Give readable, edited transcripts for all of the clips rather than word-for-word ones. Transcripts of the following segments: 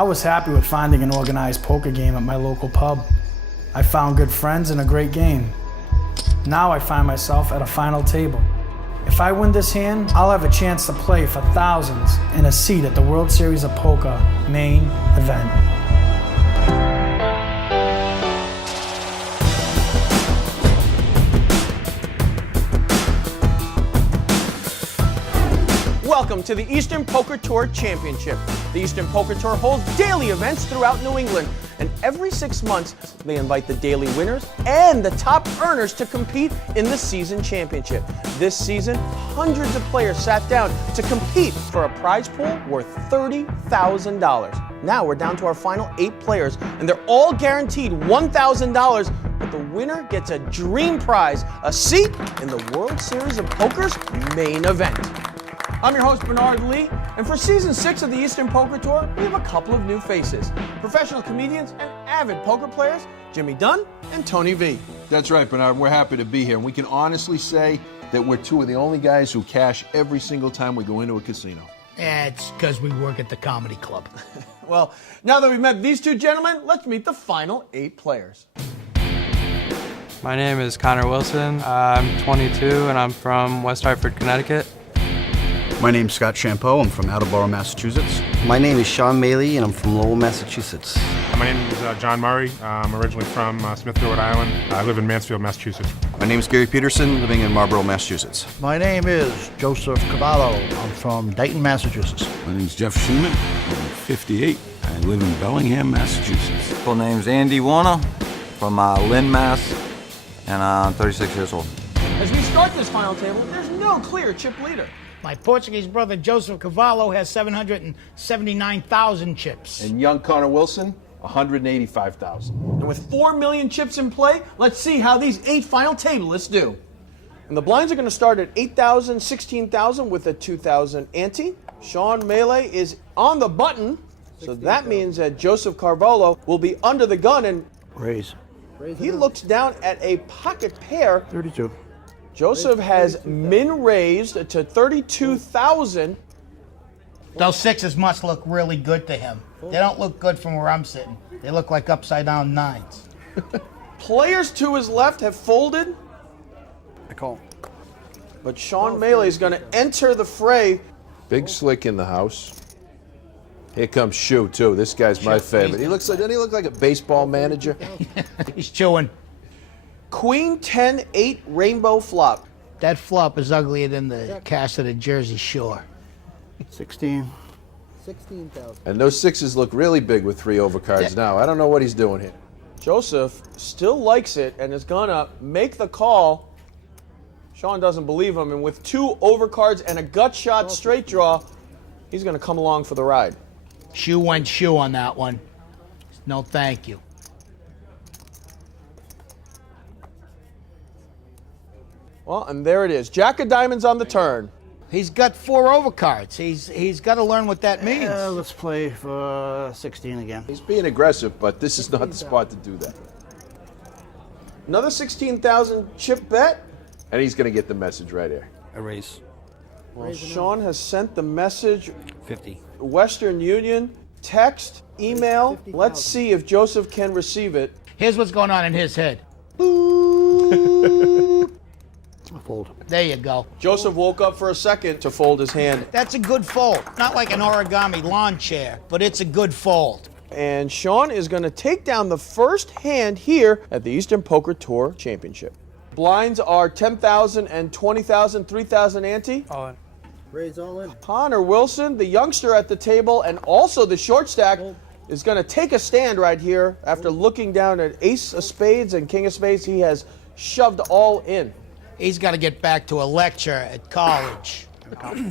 I was happy with finding an organized poker game at my local pub. I found good friends and a great game. Now I find myself at a final table. If I win this hand, I'll have a chance to play for thousands and a seat at the World Series of Poker main event. Welcome to the Eastern Poker Tour Championship. The Eastern Poker Tour holds daily events throughout New England, and every 6 months they invite the daily winners and the top earners to compete in the season championship. This season, hundreds of players sat down to compete for a prize pool worth $30,000. Now we're down to our final 8 players, and they're all guaranteed $1,000, but the winner gets a dream prize, a seat in the World Series of Poker's main event. I'm your host, Bernard Lee, and for Season 6 of the Eastern Poker Tour, we have a couple of new faces. Professional comedians and avid poker players, Jimmy Dunn and Tony V. That's right, Bernard. We're happy to be here. And we can honestly say that we're 2 of the only guys who cash every single time we go into a casino. It's because we work at the comedy club. Well, now that we've met these 2 gentlemen, let's meet the final 8 players. My name is Connor Wilson. I'm 22 and I'm from West Hartford, Connecticut. My name's Scott Champeau. I'm from Attleboro, Massachusetts. My name is Sean Maley, and I'm from Lowell, Massachusetts. My name is John Murray. I'm originally from Smithfield, Rhode Island. I live in Mansfield, Massachusetts. My name is Gary Peterson, living in Marlborough, Massachusetts. My name is Joseph Cavallo. I'm from Dayton, Massachusetts. My name's Jeff Schumann. I'm 58. I live in Bellingham, Massachusetts. Full name's Andy Warner from Lynn, Mass, and I'm 36 years old. As we start this final table, there's no clear chip leader. My Portuguese brother, Joseph Cavallo, has 779,000 chips. And young Connor Wilson, 185,000. And with 4 million chips in play, let's see how these 8 final tablists do. And the blinds are going to start at 8,000, 16,000 with a 2,000 ante. Sean Maley is on the button, so that means that Joseph Carvalho will be under the gun and Raise. He looks down at a pocket pair. 32. Joseph has min raised to 32,000. Those 6s must look really good to him. They don't look good from where I'm sitting. They look like upside down 9s. Players to his left have folded. I call. But Sean Maley is going to enter the fray. Big Slick in the house. Here comes Shu, too. This guy's my favorite. Doesn't he look like a baseball manager? He's chewing. Queen 10-8 rainbow flop. That flop is uglier than the cast of the Jersey Shore. 16. 16,000. And those 6s look really big with 3 overcards now. I don't know what he's doing here. Joseph still likes it and is going to make the call. Sean doesn't believe him, and with 2 overcards and a gut shot straight draw, he's going to come along for the ride. Shoe went shoe on that one. No thank you. Well, and there it is. Jack of diamonds on the turn. He's got 4 overcards. He's got to learn what that means. Let's play for 16 again. He's being aggressive, but this is not the spot to do that. Another 16,000 chip bet. And he's going to get the message right here. I raise. Well, Sean has sent the message. 50. Western Union, text, email. Let's see if Joseph can receive it. Here's what's going on in his head. Fold. There you go. Joseph woke up for a second to fold his hand. That's a good fold. Not like an origami lawn chair, but it's a good fold. And Sean is going to take down the first hand here at the Eastern Poker Tour Championship. Blinds are 10,000 and 20,000, 3,000 ante. All in. Raise all in. Connor Wilson, the youngster at the table and also the short stack, is going to take a stand right here after looking down at ace of spades and king of spades. He has shoved all in. He's got to get back to a lecture at college.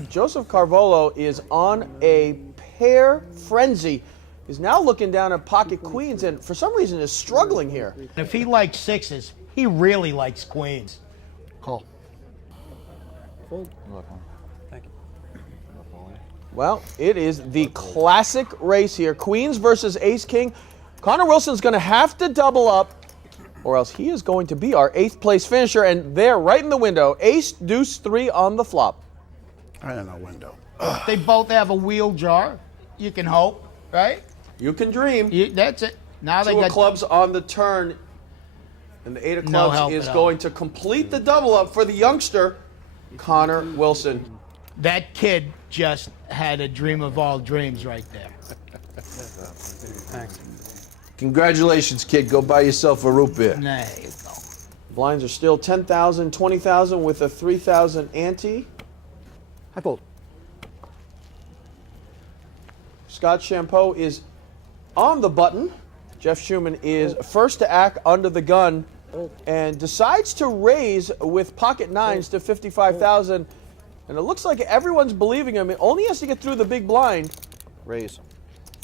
Joseph Carvalho is on a pair frenzy. He's now looking down at pocket queens and for some reason is struggling here. If he likes 6s, he really likes queens. Call. Fold. Thank you. Well, it is the classic race here. Queens versus ace-king. Connor Wilson's going to have to double up or else he is going to be our 8th place finisher. And there, right in the window, ace, deuce, 3 on the flop. I don't know window. They both have a wheel jar. You can hope, right? You can dream. That's it. Now they Two got of clubs on the turn, and the 8 of No clubs help is at all. going to complete the double up for the youngster, Connor Wilson. that kid just had a dream of all dreams right there. Thanks. Congratulations, kid. Go buy yourself a root beer. There you go. Blinds are still 10,000, 20,000 with a 3,000 ante. I fold. Scott Champeau is on the button. Jeff Schumann is first to act under the gun and decides to raise with pocket nines to 55,000. And it looks like everyone's believing him. It only has to get through the big blind. Raise.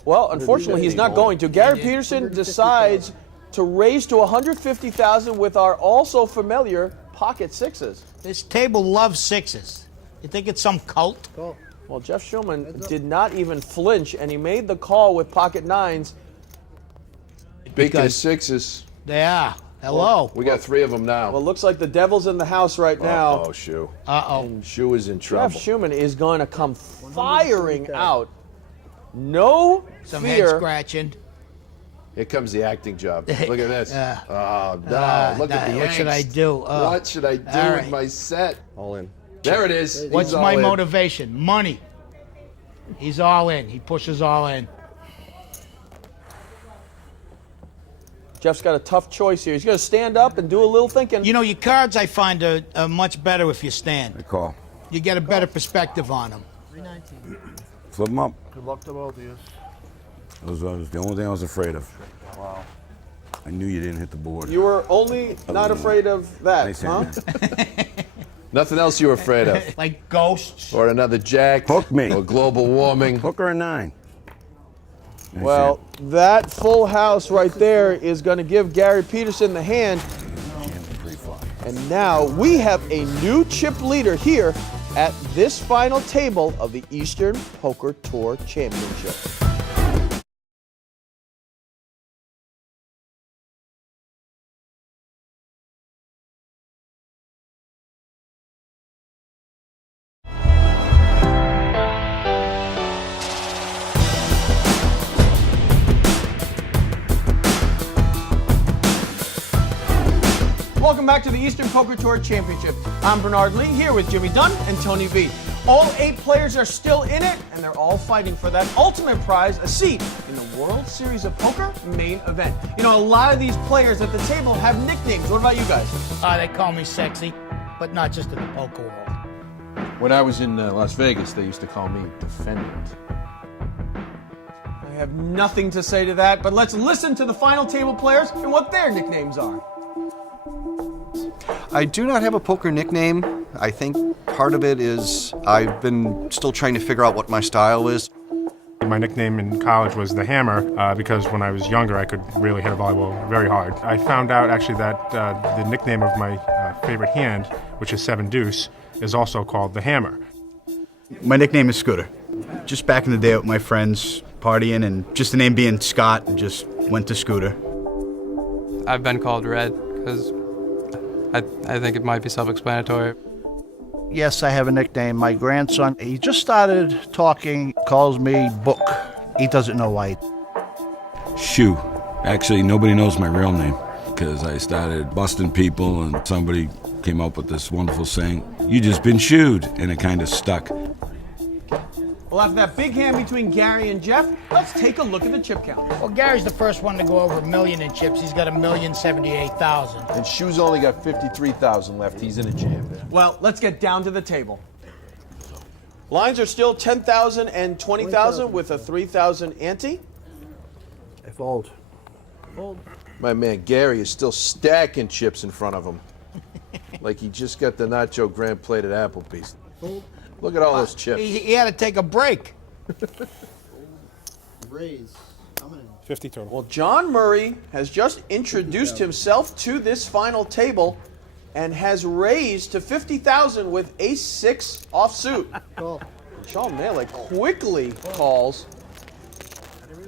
Well, unfortunately, he's not going to. Gary Peterson decides to raise to 150,000 with our also familiar pocket sixes. This table loves sixes. You think it's some cult? Call. Well, Jeff Schumann did not even flinch, and he made the call with pocket nines. Speaking of sixes, Yeah. Hello. we got 3 of them now. Well, it looks like the devil's in the house right now. Oh, Shoe. Uh-oh. Shoe is in trouble. Jeff Schumann is going to come firing out. No Some head fear. scratching. Here comes the acting job. Look at this. Oh, no. Look at the What should I angst. do? What should I do all with right. my set? All in. There it is. What's He's all my in. motivation? Money. He's all in. He pushes all in. Jeff's got a tough choice here. He's going to stand up and do a little thinking. You know, your cards I find are much better if you stand. I call. You get a better perspective on them. 319. Flip them up. Good luck to both of you. That was the only thing I was afraid of. Wow. I knew you didn't hit the board. You were only not afraid of that, Nice huh? hand. Nothing else you were afraid of. Like ghosts. Or another jack. Hook me. Or global warming. Hook or a 9. Nice Well, that full house right there is going to give Gary Peterson the hand. And now we have a new chip leader here at this final table of the Eastern Poker Tour Championship. Welcome back to the Eastern Poker Tour Championship. I'm Bernard Lee here with Jimmy Dunn and Tony V. All 8 players are still in it, and they're all fighting for that ultimate prize, a seat in the World Series of Poker main event. You know, a lot of these players at the table have nicknames. What about you guys? They call me sexy, but not just in the poker world. When I was in Las Vegas, they used to call me Defendant. I have nothing to say to that, but let's listen to the final table players and what their nicknames are. I do not have a poker nickname. I think part of it is I've been still trying to figure out what my style is. My nickname in college was the Hammer because when I was younger I could really hit a volleyball very hard. I found out actually that the nickname of my favorite hand, which is 7 deuce, is also called the Hammer. My nickname is Scooter. Just back in the day with my friends partying and just the name being Scott, just went to Scooter. I've been called Red because I think it might be self-explanatory. Yes, I have a nickname. My grandson, he just started talking, calls me Book. He doesn't know why. Shoe. Actually, nobody knows my real name because I started busting people and somebody came up with this wonderful saying, "You just been shooed," and it kind of stuck. Well, after that big hand between Gary and Jeff, let's take a look at the chip count. Well, Gary's the first one to go over $1 million in chips. He's got 1,078,000. And Shoe's only got 53,000 left. He's in a jam. Well, let's get down to the table. Lines are still 10,000 and 20,000 with a 3,000 ante. I fold. Fold. My man Gary is still stacking chips in front of him. Like he just got the Nacho Grand plated Applebee's. Fold. Look at all those chips. He had to take a break. Raise. I'm gonna 50 total. Well, John Murray has just introduced himself to this final table and has raised to 50,000 with ace-6 offsuit. call. Sean Malek quickly calls.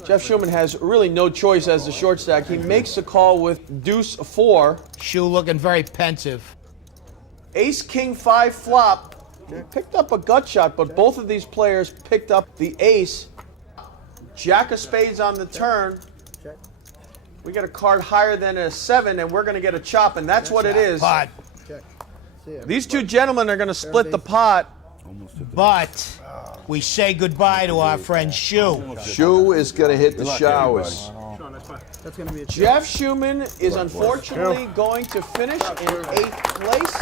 Jeff Schumann has really no choice as the short stack. He makes the call with deuce-4. Shoe looking very pensive. Ace-king-5 flop. He picked up a gut shot, but both of these players picked up the ace. Jack of spades on the turn. We get a card higher than a 7, and we're going to get a chop, and that's what it is. Pot. These two gentlemen are going to split the pot. But we say goodbye to our friend Shu. Shu is going to hit the showers. That's going to be a Jeff Schumann is unfortunately going to finish in 8th place.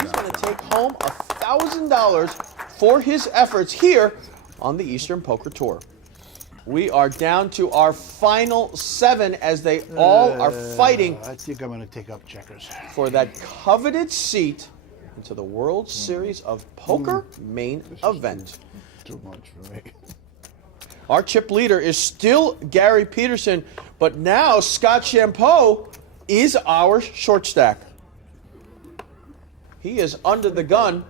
He's going to take home $1,000 for his efforts here on the Eastern Poker Tour. We are down to our final 7 as they all are fighting I think I'm going to take up checkers. for that coveted seat into the World Series of Poker main event. Too much for me. Our chip leader is still Gary Peterson, but now Scott Champeau is our short stack. He is under the gun,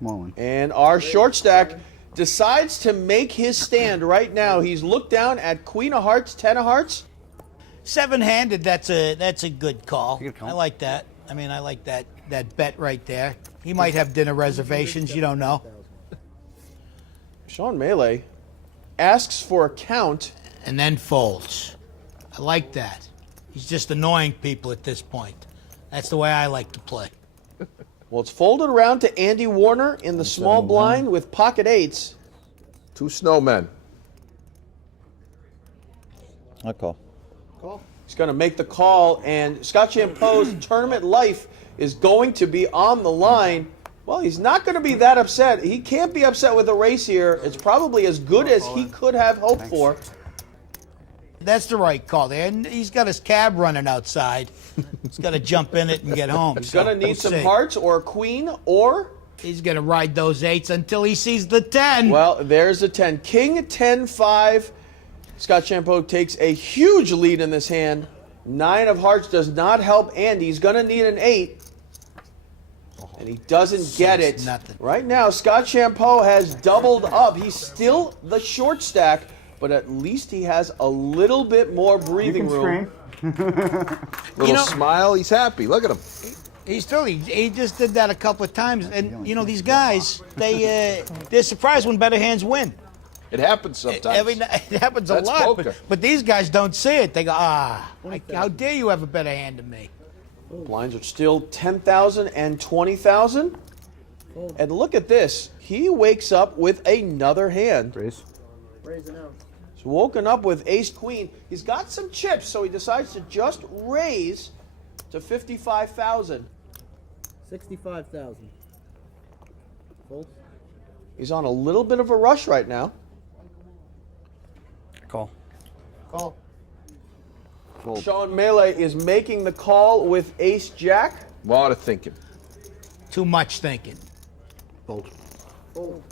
Mullen. and our short stack decides to make his stand right now. He's looked down at Queen of Hearts, 10 of Hearts. 7-handed, that's a good call. I like that. I mean, I like that bet right there. He might have dinner reservations, you don't know. Sean Melee asks for a count. And then folds. I like that. He's just annoying people at this point. That's the way I like to play. Well, it's folded around to Andy Warner in the small blind with pocket 8s. 2 snowmen. I call. He's going to make the call, and Scott Champeau's tournament life is going to be on the line. Well, he's not going to be that upset. He can't be upset with a race here. It's probably as good as he could have hoped for. That's the right call there. And he's got his cab running outside. He's got to jump in it and get home. He's going to need some hearts or a queen, or he's going to ride those 8s until he sees the 10. Well, there's a 10. King, 10, 5. Scott Champeau takes a huge lead in this hand. 9 of Hearts does not help Andy. He's going to need an 8. And he doesn't get it. Nothing. Right now, Scott Champeau has doubled up. He's still the short stack, but at least he has a little bit more breathing room. Little smile. He's happy. Look at him. He just did that a couple of times. And, these guys, they're surprised when better hands win. It happens sometimes. It happens a That's lot. poker. But these guys don't see it. They go, how dare you have a better hand than me? Blinds are still 10,000 and 20,000. And look at this. He wakes up with another hand. raise it out. He's woken up with ace-queen. He's got some chips, so he decides to just raise to 55,000. 65,000. Fold. He's on a little bit of a rush right now. Call. Call. Sean Melee is making the call with ace-jack. A lot of thinking. Too much thinking. Fold.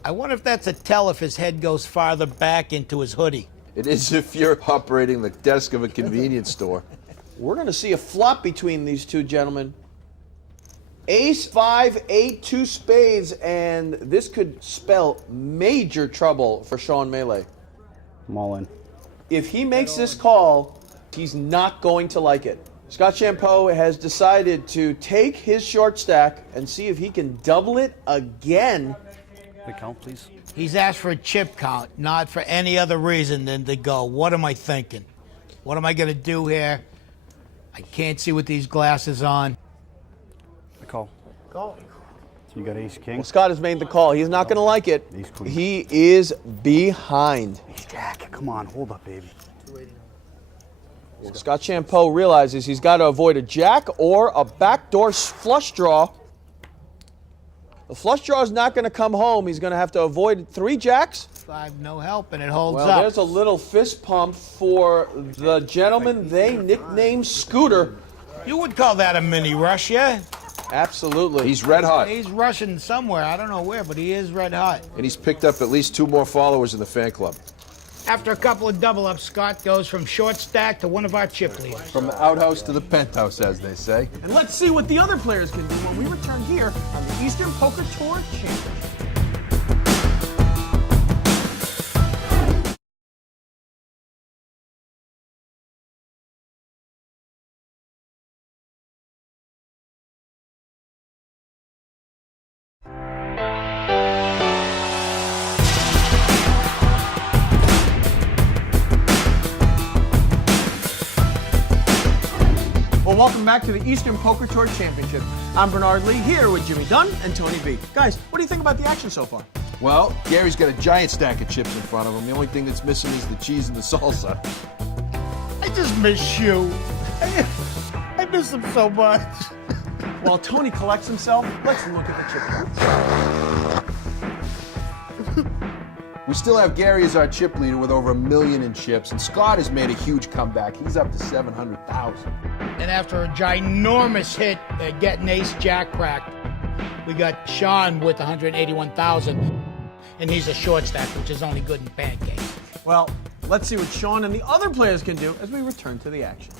I wonder if that's a tell if his head goes farther back into his hoodie. It is if you're operating the desk of a convenience store. We're going to see a flop between these two gentlemen. Ace, 5, 8, 2 spades, and this could spell major trouble for Sean Melee. Mullen. If he makes this call, he's not going to like it. Scott Champeau has decided to take his short stack and see if he can double it again. The count, please. He's asked for a chip count, not for any other reason than to go, what am I thinking? What am I going to do here? I can't see with these glasses on. The call. Go. So you got ace king? Well, Scott has made the call. He's not going to like it. Ace queen. He is behind. Ace jack. Come on, hold up, baby. Scott Champeau realizes he's got to avoid a jack or a backdoor flush draw. The flush draw is not going to come home. He's going to have to avoid 3 jacks. 5, no help, and it holds Well, up. there's a little fist pump for the gentleman they nicknamed Scooter. You would call that a mini rush, yeah? Absolutely. He's red hot. He's rushing somewhere. I don't know where, but he is red hot. And he's picked up at least 2 more followers in the fan club. After a couple of double-ups, Scott goes from short stack to one of our chip leaders. From the outhouse to the penthouse, as they say. And let's see what the other players can do when we return here on the Eastern Poker Tour Championship. welcome back to the Eastern Poker Tour Championship. I'm Bernard Lee here with Jimmy Dunn and Tony B. Guys, what do you think about the action so far? Well, Gary's got a giant stack of chips in front of him. The only thing that's missing is the cheese and the salsa. I just miss you. I miss him so much. While Tony collects himself, let's look at the chip counts. We still have Gary as our chip leader with over 1 million in chips, and Scott has made a huge comeback. He's up to 700,000. And after a ginormous hit at getting ace-jack cracked, we got Sean with 181,000, and he's a short stack, which is only good in pancakes. Well, let's see what Sean and the other players can do as we return to the action.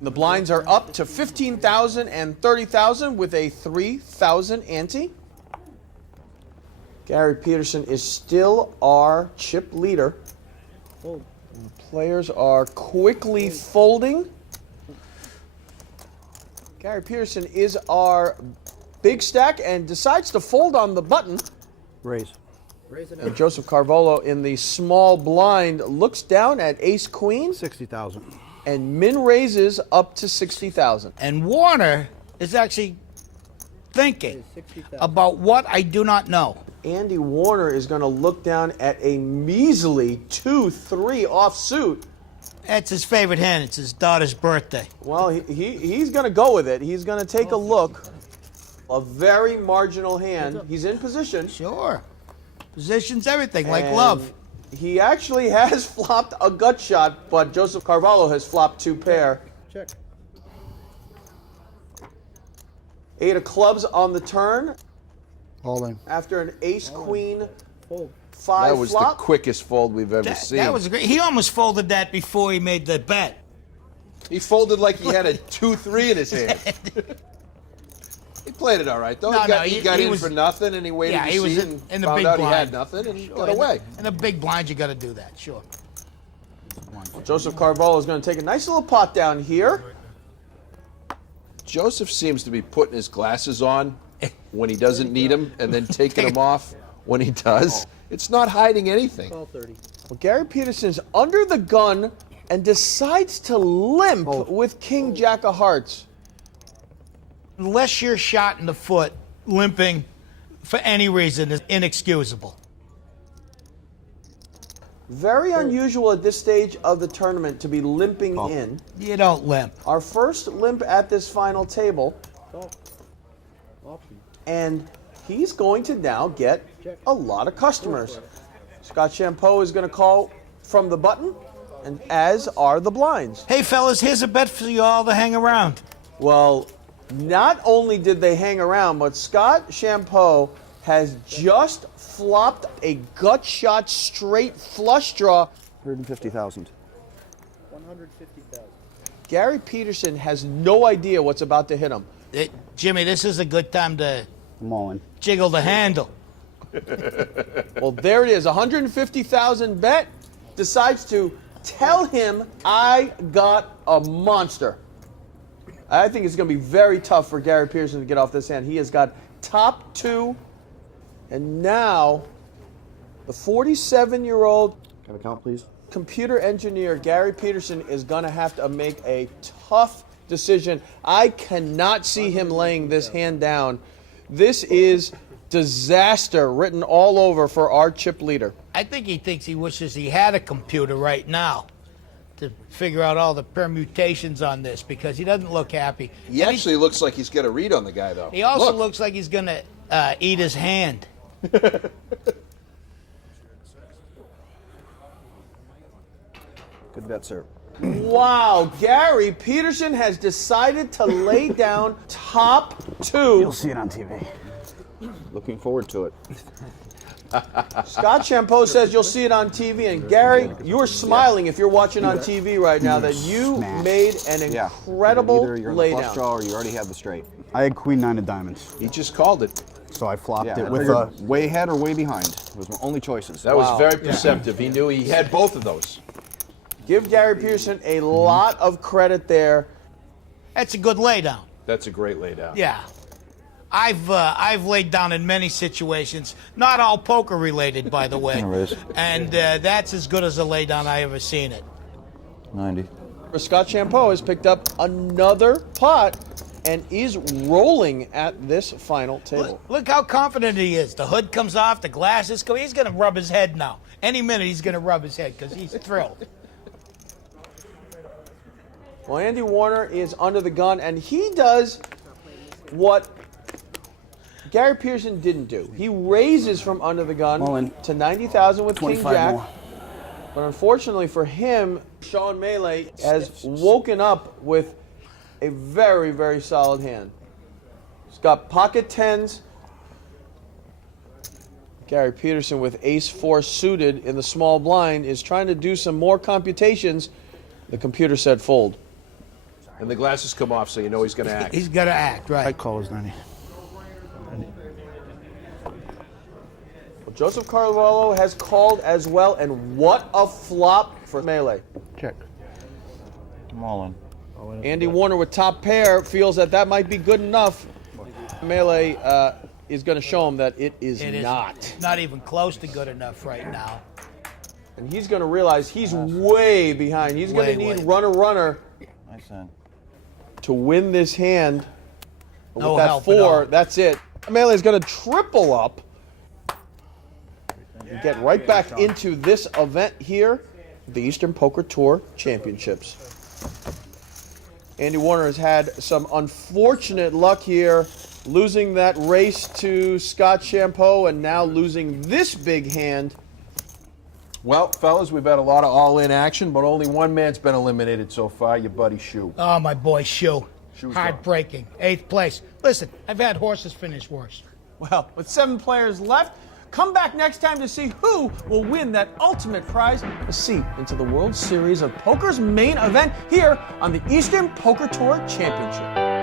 The blinds are up to 15,000 and 30,000 with a 3,000 ante. Gary Peterson is still our chip leader. The players are quickly folding. Gary Peterson is our big stack and decides to fold on the button. Raise. And Joseph Carvalho in the small blind looks down at ace-queen. 60,000. And min raises up to 60,000. And Warner is actually thinking about what I do not know. Andy Warner is going to look down at a measly 2-3 offsuit. That's his favorite hand. It's his daughter's birthday. Well, he's going to go with it. He's going to take a look. A very marginal hand. He's in position. Sure. Position's everything, like love. He actually has flopped a gut shot, but Joseph Carvalho has flopped 2 pair. Check. 8 of clubs on the turn. All in. After an ace-queen Fold. 5 That was flop. the quickest fold we've ever seen. That was great. He almost folded that before he made the bet. He folded like he had a 2-3 in his hand. He played it all right, though. No, he got he in was, for nothing, and he waited yeah, to he was see in, and in the found big out blind. he had nothing, and Sure, got away. In the big blind, you got to do that, sure. Joseph Carvalho is going to take a nice little pot down here. Joseph seems to be putting his glasses on when he doesn't need them, and then taking them off when he does. It's not hiding anything. Call 30. Well, Gary Peterson's under the gun and decides to limp with King Jack of Hearts. Unless you're shot in the foot, limping for any reason is inexcusable. Very unusual at this stage of the tournament to be limping in. You don't limp. Our first limp at this final table. And he's going to now get a lot of customers. Scott Champeau is going to call from the button, and as are the blinds. Hey, fellas, here's a bet for you all to hang around. Well, not only did they hang around, but Scott Champeau has just flopped a gut shot straight flush draw. 150,000. 150,000. Gary Peterson has no idea what's about to hit him. Jimmy, this is a good time to I'm all in. jiggle the handle. Well, there it is. 150,000 bet. Decides to tell him, I got a monster. I think it's going to be very tough for Gary Peterson to get off this hand. He has got top 2. And now, the 47-year-old Got a count, please? computer engineer, Gary Peterson, is going to have to make a tough decision. I cannot see him laying this hand down. This is disaster written all over for our chip leader. I think he thinks he wishes he had a computer right now to figure out all the permutations on this because he doesn't look happy. He actually looks like he's got a read on the guy, though. He also Look. looks like he's going to eat his hand. Good bet, sir. Wow, Gary Peterson has decided to lay down top 2. You'll see it on TV. Looking forward to it. Scott Champeau says you'll see it on TV, and Gary, you're smiling if you're watching on TV right now that you made an incredible Either you're in the flush laydown. draw or you already have the straight. I had queen 9 of diamonds, He just called it. so I flopped Yeah, it I with figured a. way ahead or way behind. It was my only choices. That was very perceptive. He knew he had both of those. Give Gary Peterson a lot of credit there. That's a good laydown. That's a great laydown. Yeah. I've laid down in many situations, not all poker related, by the way. No worries. And that's as good as a laydown I ever seen it. 90. Scott Champeau has picked up another pot and is rolling at this final table. Look how confident he is. The hood comes off, the glasses go. He's going to rub his head now. Any minute he's going to rub his head because he's thrilled. Well, Andy Warner is under the gun, and he does what Gary Pearson didn't do. He raises from under the gun to 90,000 with King Jack. More. But unfortunately for him, Sean Melee has woken up with a very, very solid hand. He's got pocket tens. Gary Peterson with ace-4 suited in the small blind is trying to do some more computations. The computer said fold. And the glasses come off, so you know he's going to act. He's going to act, right. I calls 90. Well, Joseph Carvalho has called as well, and what a flop for Melee. Check. I'm all in. Andy Warner with top pair feels that might be good enough. Melee is going to show him that it is not. It's not even close to good enough right now. And he's going to realize he's way behind. He's going to need runner Nice hand. to win this hand. But No with that help at all. 4, that's it. Melee is going to triple up and get right back into this event here, the Eastern Poker Tour Championships. Andy Warner has had some unfortunate luck here, losing that race to Scott Champeau and now losing this big hand. Well, fellas, we've had a lot of all-in action, but only one man's been eliminated so far, your buddy Shu. Oh, my boy, Shu. Shu's Heartbreaking. 8th place. Listen, I've had horses finish worse. Well, with 7 players left, come back next time to see who will win that ultimate prize, a seat into the World Series of Poker's main event here on the Eastern Poker Tour Championship.